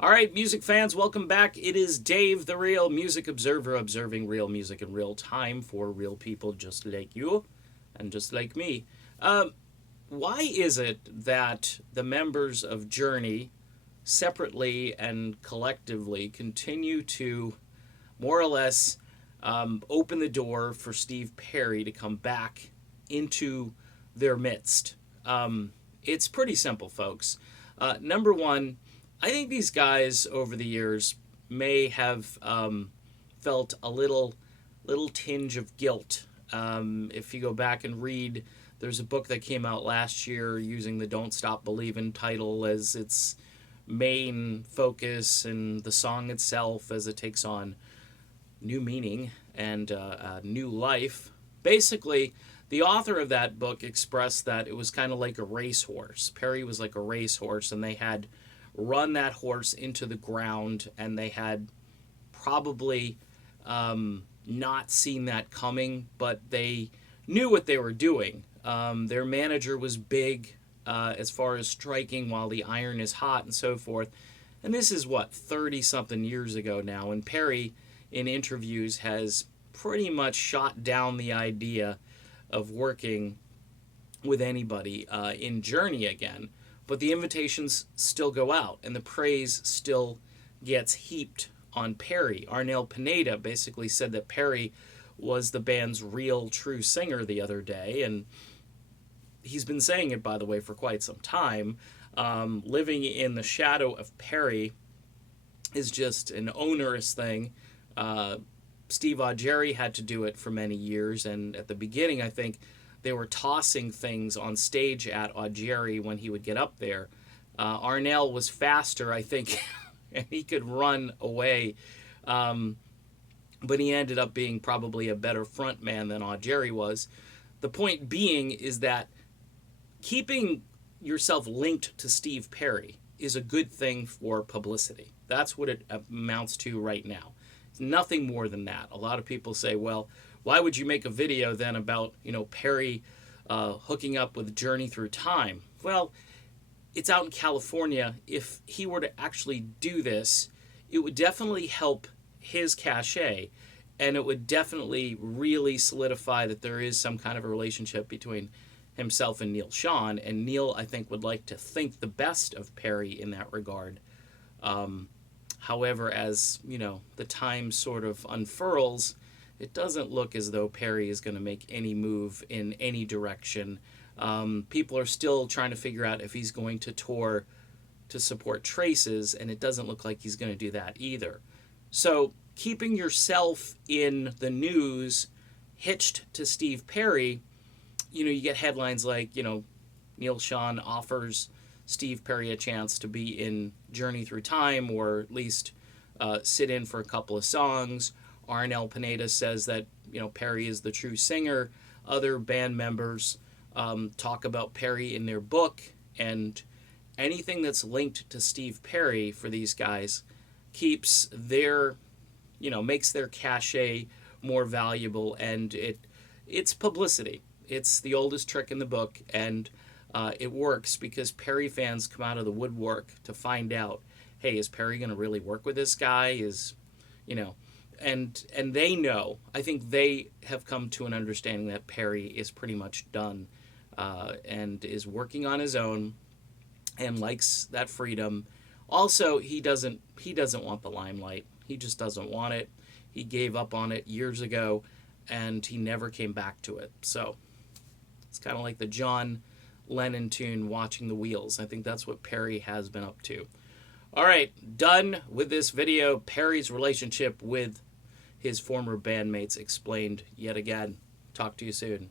All right, music fans, welcome back. It is Dave, the real music observer, observing real music in real time for real people just like you and just like me. Um, why is it that the members of Journey, separately and collectively, continue to more or less open the door for Steve Perry to come back into their midst? It's pretty simple, folks. Number one, I think these guys over the years may have felt a little tinge of guilt. If you go back and read, there's a book that came out last year using the "Don't Stop Believin'" title as its main focus, and the song itself as it takes on new meaning and new life. Basically, the author of that book expressed that it was kind of like a racehorse. Perry was like a racehorse, and they had run that horse into the ground, and they had probably not seen that coming, but they knew what they were doing. Their manager was big as far as striking while the iron is hot and so forth. And this is what, 30 something years ago now. And Perry, in interviews, has pretty much shot down the idea of working with anybody in Journey again. But the invitations still go out, and the praise still gets heaped on Perry. Arnel Pineda basically said that Perry was the band's real, true singer the other day, and he's been saying it, by the way, for quite some time. Living in the shadow of Perry is just an onerous thing. Steve Augeri had to do it for many years, and at the beginning, I think they were tossing things on stage at Augeri when he would get up there. Arnel was faster, I think, and he could run away, but he ended up being probably a better front man than Augeri was. The point being is that keeping yourself linked to Steve Perry is a good thing for publicity. That's what it amounts to right now. It's nothing more than that. A lot of people say, well, why would you make a video then about, Perry hooking up with Journey Through Time? Well, it's out in California. If he were to actually do this, it would definitely help his cachet, and it would definitely really solidify that there is some kind of a relationship between himself and Neil Schon, and Neil, I think, would like to think the best of Perry in that regard. However, as, the time sort of unfurls, it doesn't look as though Perry is going to make any move in any direction. People are still trying to figure out if he's going to tour to support Traces, and it doesn't look like he's going to do that either. So keeping yourself in the news hitched to Steve Perry, you get headlines like, Neil Schon offers Steve Perry a chance to be in Journey Through Time, or at least sit in for a couple of songs. Arnel Pineda says that, Perry is the true singer. Other band members talk about Perry in their book, and anything that's linked to Steve Perry for these guys keeps their, makes their cachet more valuable, and it's publicity. It's the oldest trick in the book, and it works because Perry fans come out of the woodwork to find out, hey, is Perry going to really work with this guy? And they know. I think they have come to an understanding that Perry is pretty much done and is working on his own and likes that freedom. Also, he doesn't want the limelight. He just doesn't want it. He gave up on it years ago, and he never came back to it. So it's kind of like the John Lennon tune, Watching the Wheels. I think that's what Perry has been up to. All right, done with this video. Perry's relationship with his former bandmates explained yet again. Talk to you soon.